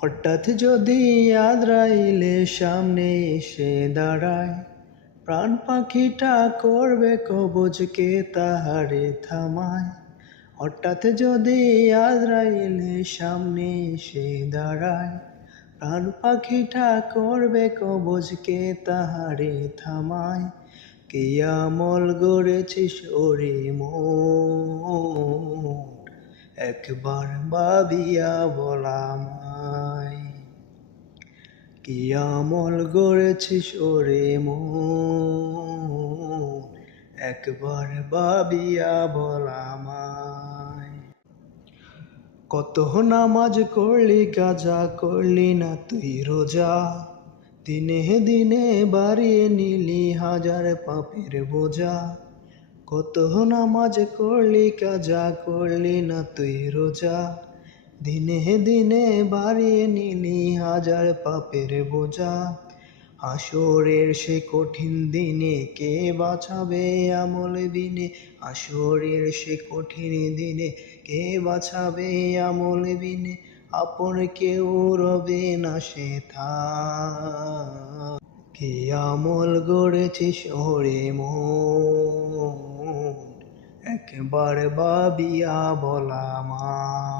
হঠাৎ যদি আজরাইলে সামনে এসে দাঁড়ায়, প্রাণ পাখিটা করবে কবজ, কে তাহারে থামায়। হঠাৎ যদি আজরাইলে সামনে এসে দাঁড়ায়, প্রাণ পাখিটা করবে কবজ, কে তাহারে থামায়। কি আমল গড়েছিস ওরে মন, একবার ভাবিয়া বল আমায়। কি আমল গড়েছিস ওরে মন, একবার ভাবিয়া বল আমায়। কত নামাজ করলি কাজা, করলি না তুই রোজা, দিনে দিনে বাড়িয়ে নিলি হাজার পাপের বোঝা। কত নামাজ করলি কাজা, করলি না তুই রোজা, দিনে দিনে বাড়িয়ে নিলি হাজার পাপের বোঝা। হাসরের সে কঠিন দিনে কে বাঁচাবে আমল বিনে, হাসরের সে কঠিন দিনে কে বাঁচাবে আমল বিনে। আপন কেউ রবে না সে থাক, কি আমল গড়েছিস ওরে মন, একবার ভাবিয়া বল আমায়।